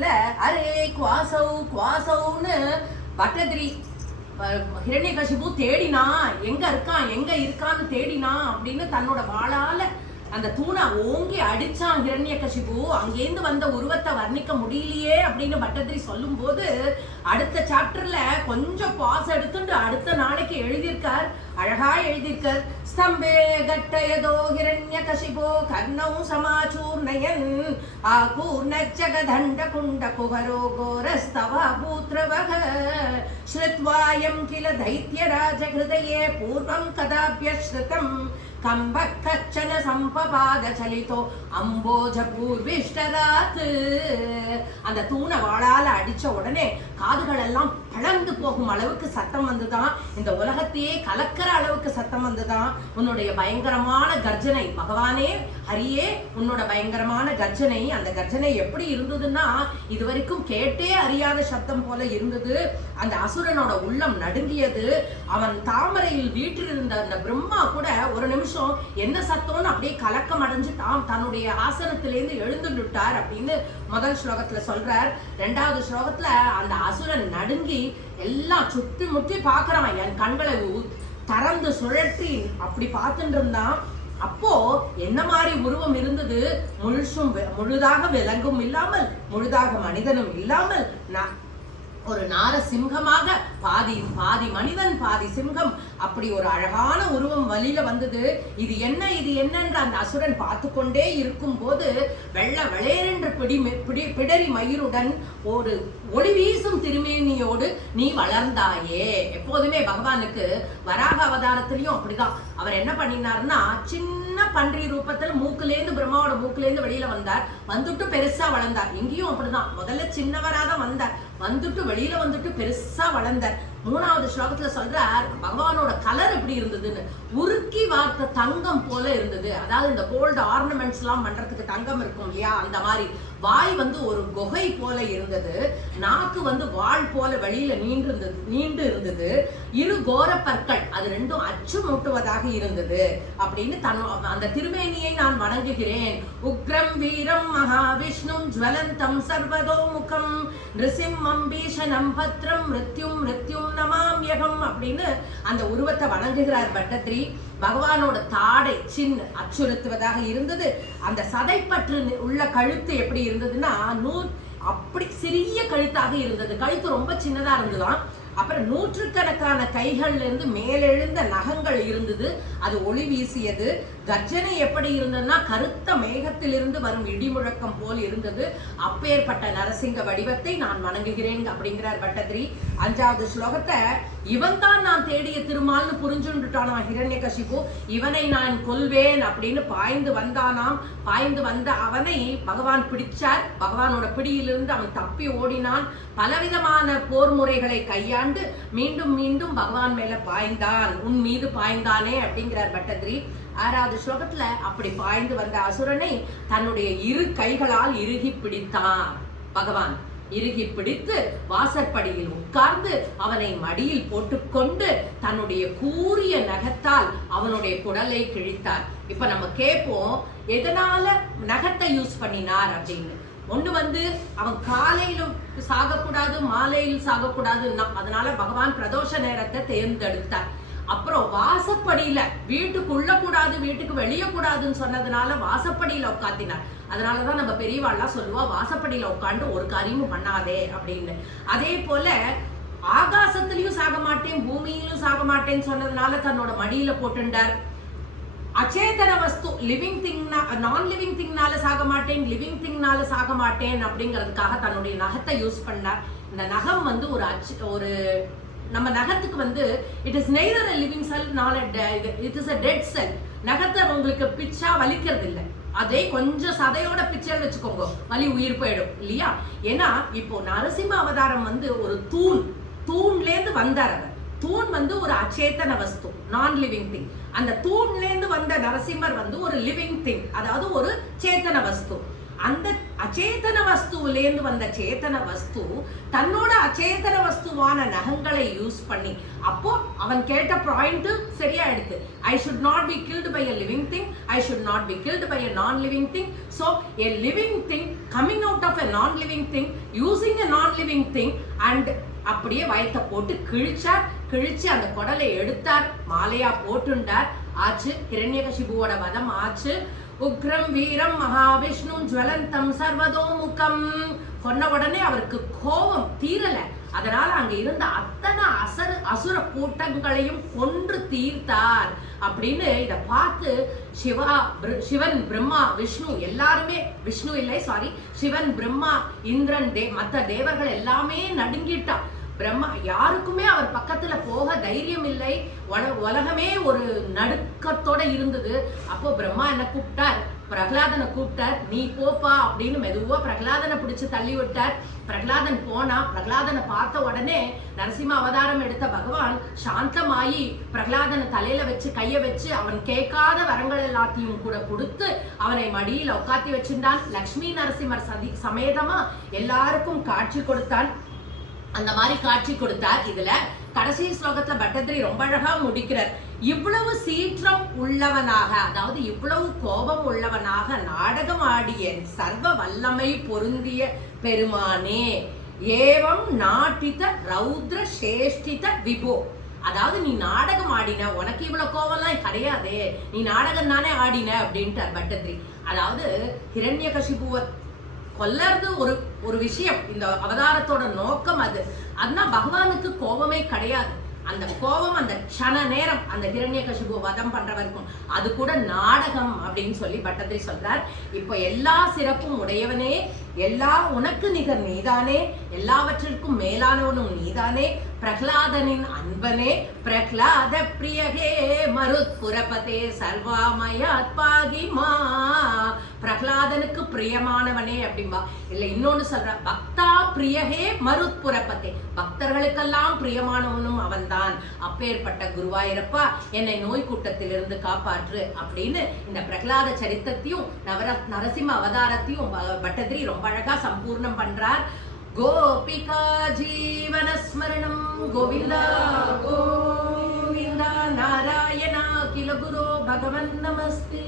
ஸ்லோகத்துல அரே குவாசௌ குவாசௌன்னு பட்டதிரி ஹிரண்யகசிபு தேடினா, எங்க இருக்கான்னு தேடினா அப்படின்னு தன்னோட வாளால அந்த தூணை ஓங்கி அடிச்சான் ஹிரண்யகசிபு. அங்கேருந்து வந்த உருவத்தை வர்ணிக்க முடியலையே அப்படின்னு பட்டதிரி சொல்லும் போது அடுத்த சாப்டர்ல கொஞ்சம் பாஸ் எடுத்துட்டு அடுத்த நாளைக்கு எழுதியிருக்கார், அழகா எழுதியிருக்கார். ஸ்தம்பே கட்டயதோ ஹிரண்யகசிபோ கர்ணௌ சமாச்சூர்ணயன் ஆகூர்ணச்சகதண்ட குண்ட குஹரோ கோரஸ்தவா பூத்ரவஹ ஸ்ருத்வாயம் கில தைத்யராஜ ஹிருதயே பூர்வம் கதாப்யஸ்ருதம் கம்பக்கச்சன சம்பபாத சலிதோ அம்போஜ பூர்விஷ்டராத். அந்த தூணை வாளால அடிச்ச உடனே காதுகள் எல்லாம் பழந்து போகும் அளவுக்கு சத்தம் வந்துதான், இந்த உலகத்தையே கலக்கிற அளவுக்கு சத்தம் வந்துதான். உன்னுடைய பயங்கரமான கர்ஜனை பகவானே ஹரியே, உன்னோட பயங்கரமான கர்ஜனை, அந்த கர்ஜனை எப்படி இருந்ததுன்னா இதுவரைக்கும் கேட்டே அறியாத சப்தம் போல இருந்தது. அந்த அசுரனோட உள்ளம் நடுங்கியது. அவன் தாமரையில் வீற்றிருந்த அந்த பிரம்மா கூட ஒரு நிமிஷம் என்ன சத்தம்னு அப்படியே கலக்கம் அடைஞ்சு தன்னுடைய ஆசனத்திலேருந்து எழுந்துட்டார் அப்படின்னு முதல் ஸ்லோகத்துல சொல்றார். ரெண்டாவது ஸ்லோகத்துல அந்த அசுரன் நடுங்கி எல்லாம் சுற்றி முற்றி பாக்குறான், என் கண்களை திறந்து சுழற்றி அப்படி பார்த்துட்டு இருந்தான். அப்போ என்ன மாதிரி உருவம் இருந்தது? முழுதாக விலங்கும் இல்லாமல், முழுதாக மனிதனும் இல்லாமல், ஒரு நாரசிம்ஹமாக பாதி மனிதன் பாதி சிம்ஹம், அப்படி ஒரு அழகான உருவம் வழியில வந்தது. இது என்னன்ற அந்த அசுரன் பார்த்து கொண்டே இருக்கும் போது வெள்ள வெளேரென்று பிடரி மயிருடன் ஒரு ஒளி வீசும் திருமேனியோடு நீ வளர்ந்தாயே. எப்போதுமே பகவானுக்கு வராக அவதாரத்திலையும் அப்படிதான். அவர் என்ன பண்ணினார்னா சின்ன பன்றி ரூபத்துல மூக்குலேருந்து பிரம்மாவோட மூக்குலேருந்து வெளியில வந்தார், வந்துட்டு பெருசா வளர்ந்தார். எங்கேயும் அப்படிதான், முதல்ல சின்னவராதான் வந்தார், வந்துட்டு வெளியில வந்துட்டு பெருசா வளர்ந்தார். மூணாவது ஸ்லோகத்துல சொல்றார் பகவானோட கலர் எப்படி இருந்ததுன்னு, உருக்கி வார்த்த தங்கம் போல இருந்தது. அதாவது இந்த கோல்டு ஆர்னமெண்ட்ஸ் எல்லாம் பண்றதுக்கு தங்கம் இருக்கும் இல்லையா, அந்த மாதிரி. வாய் ஒரு குகை போல இருந்தது, நாக்கு வாள் போல வெளியில நீண்டு இருந்தது, இரு கோர பற்கள் அது ரெண்டும் அச்சு மூட்டுவதாக இருந்தது அப்படின்னு அந்த திருமேனியை நான் வணங்குகிறேன். உக்ரம் வீரம் மகாவிஷ்ணும் ஜ்வலந்தம் சர்வதோ முகம் நிருசிம்மம் பீஷணம் பத்ரம் மிருத்யும் நமாம்யகம் அப்படின்னு அந்த உருவத்தை வணங்குகிறார் பட்டத்ரி. பகவானோட தாடை சின்ன அச்சுறுத்துவதாக இருந்தது. அந்த சதைப்பற்று உள்ள கழுத்து எப்படி இருந்ததுன்னா அப்படி சிறிய கழுத்தாக இருந்தது. கழுத்து ரொம்ப சின்னதா இருந்ததுதான். அப்புறம் நூற்றுக்கணக்கான கைகள்ல இருந்து மேலெழுந்த நகங்கள் இருந்தது, அது ஒளி வீசியது. கர்ஜனை எப்படி இருந்ததுன்னா கருத்த மேகத்திலிருந்து வரும் இடி முழக்கம் போல் இருந்தது. அப்பேற்பட்ட நரசிங்க வடிவத்தை நான் வணங்குகிறேன் அப்படிங்கிறார் பட்டத்ரி. அஞ்சாவது ஸ்லோகத்தை இவன் தான் நான் தேடிய திருமால்னு புரிஞ்சுட்டானா ஹிரண்யகசிபு. இவனை நான் கொல்வேன் அப்படின்னு பாய்ந்து வந்தானாம். பாய்ந்து வந்த அவனை பகவான் பிடிச்சார். பகவானோட பிடியிலிருந்து அவன் தப்பி ஓடினான். பலவிதமான போர் முறைகளை கையாண்டு மீண்டும் மீண்டும் பகவான் மேல பாய்ந்தான், உன் மீது பாய்ந்தானே அப்படிங்கிறார் பட்டத்ரி. ஆறாவது ஸ்லோகத்துல அப்படி பாய்ந்து வந்த அசுரனை தன்னுடைய இரு கைகளால் இறுகி பிடித்தான் பகவான். இறுகி பிடித்து வாசற்படியில் உட்கார்ந்து அவனை மடியில் போட்டுக்கொண்டு தன்னுடைய கூரிய நகத்தால் அவனுடைய குடலை கிழித்தார். இப்ப நம்ம கேட்போம் எதனால நகத்தை யூஸ் பண்ணினார் அப்படின்னு. ஒண்ணு அவன் காலையிலும் சாகக்கூடாது, மாலையில் சாகக்கூடாது, அதனால பகவான் பிரதோஷ நேரத்தை தேர்ந்தெடுத்தார். அப்புறம் வாசப்படியில வீட்டுக்குள்ள கூடாது, வீட்டுக்கு வெளியே கூடாதுன்னு சொன்னதுனால வாசப்படியில உட்காத்தினார். அதனாலதான் நம்ம பெரியவாள்லாம் சொல்லுவா வாசப்படியில உட்காந்து ஒரு காரியமும் பண்ணாதே அப்படின்னு. அதே போல ஆகாசத்திலையும் சாக மாட்டேன், பூமியிலும் சாக மாட்டேன்னு சொன்னதுனால தன்னோட மடியில போட்டுண்டார். அச்சேதன வஸ்து லிவிங் திங் நான் லிவிங் திங்னால சாக மாட்டேன், லிவிங் திங்னால சாக மாட்டேன் அப்படிங்கிறதுக்காக தன்னுடைய நகத்தை யூஸ் பண்ணார். இந்த நகம் ஒரு நம்ம நகத்துக்கு it is neither a living cell nor it is a dead cell. நகத்தை உங்களுக்கு பிச்சா வலிக்கிறது இல்லை, அதே கொஞ்சம் சதையோட பிச்சைன்னு வச்சுக்கோங்க, வலி உயிர் போயிடும் இல்லையா. ஏன்னா இப்போ நரசிம்ம அவதாரம் ஒரு தூண்லேருந்து வந்தார். அவர் தூண் ஒரு அச்சேதன வஸ்து, நான் லிவிங் திங். அந்த தூண்லேருந்து வந்த நரசிம்மர் ஒரு லிவிங் திங், அதாவது ஒரு சேத்தன வஸ்து. அந்த அச்சேதன வஸ்துவிலேருந்து வந்த சேத்தன வஸ்து தன்னோட அச்சேதன வஸ்துவான நகங்களை யூஸ் பண்ணி, அப்போ அவன் கேட்ட பாயிண்ட் சரியா எடுத்து, I should not be killed by a living thing, I should not be killed by a non living thing. So a living thing coming out of a non living thing using a non living thing and அப்படியே வயத்தை போட்டு கிழிச்சு அந்த குடலை எடுத்தார், மாலையா போட்டுண்டார். ஆச்சு, ஹிரண்யகசிபுவோட வதம் ஆச்சு. உக்ரம் வீரம் மகாவிஷ்ணு ஜுவலந்தம் சர்வதோமுகம். கொன்ன உடனே அவருக்கு கோபம் தீரல. அதனால அங்க இருந்த அத்தனை அசுர கூட்டங்களையும் கொன்று தீர்த்தார் அப்படின்னு இத பார்த்து சிவன் பிரம்மா விஷ்ணு எல்லாருமே, விஷ்ணு இல்லை சாரி, சிவன் பிரம்மா இந்திரன் மற்ற தேவர்கள் எல்லாமே நடுங்கிட்டான். பிரம்மா யாருக்குமே அவர் பக்கத்துல போக தைரியம் இல்லை. உலகமே ஒரு நடுக்கத்தோட இருந்தது. அப்போ பிரம்மா என்ன கூப்பிட்டார், பிரகலாதனை கூப்பிட்டார், நீ போப்பா அப்படின்னு மெதுவா பிரகலாதனை பிடிச்சு தள்ளி விட்டார். பிரகலாதன் போனா, பிரகலாதனை பார்த்த உடனே நரசிம்ம அவதாரம் எடுத்த பகவான் சாந்தமாயி பிரகலாதனை தலையில வச்சு கைய வச்சு அவன் கேட்காத வரங்கள் எல்லாத்தையும் கூட கொடுத்து அவனை மடியில உட்காத்தி வச்சிருந்தான். லக்ஷ்மி நரசிம்மர் சமேதமா எல்லாருக்கும் காட்சி கொடுத்தான். அந்த மாதிரி காட்சி கொடுத்தார். இதுல கடைசி ஸ்லோகத்துல பட்டத்ரி ரொம்ப அழகா முடிக்கிறார். இவ்வளவு சீற்றம் உள்ளவனாக, அதாவது இவ்வளவு கோபம் உள்ளவனாக நாடகம் ஆடிய சர்வ வல்லமை பொருந்திய பெருமானே, ஏவம் நாட்டித ரௌத்ர சேஷ்டித விபோ. அதாவது நீ நாடகம் ஆடின, உனக்கு இவ்வளவு கோபம்லாம் கிடையாது, நீ நாடகம் தானே ஆடின அப்படின்ட்டார் பட்டத்ரி. அதாவது ஹிரண்யகசிபுவை கொல்லறது ஒரு விஷயம், இந்த அவதாரத்தோட நோக்கம் அது. அதுதான் பகவானுக்கு கோபமே கிடையாது. அந்த கோபம் அந்த க்ஷண நேரம் அந்த ஹிரண்யகசிபு வதம் பண்றவருக்கும் அது கூட நாடகம் அப்படின்னு சொல்லி பட்டத்ரி சொல்றார். இப்போ எல்லா சிறப்பும் உடையவனே, எல்லா உனக்கு நிகர் நீதானே, எல்லாவற்றிற்கும் மேலானவனும் நீதானே, பிரகலாதனின் அன்பனே, பிரகலாத பிரியகே மருத்புரபதே சர்வாமயாத் பாகிமா. பிரகலாதனுக்கு பிரியமானவனே அப்படின்பா. இல்ல இன்னொன்னு சொல்ற, பக்தா பிரியகே மருத்புரபதே, பக்தர்களுக்கெல்லாம் பிரியமானவனும் அவன்தான். அப்பேற்பட்ட குருவாயிரப்பா என்னை நோய் கூட்டத்திலிருந்து காப்பாற்று அப்படின்னு இந்த பிரகலாத சரித்திரத்தையும் நரசிம்ம அவதாரத்தையும் பட்டத்ரி ரொம்ப அழகா சம்பூர்ணம் பண்றார். கோபிகா ஜீவனஸ்மரணம் கோவிந்தா கோவிந்தா நாராயணா கில குரு பகவன் நமஸ்தே.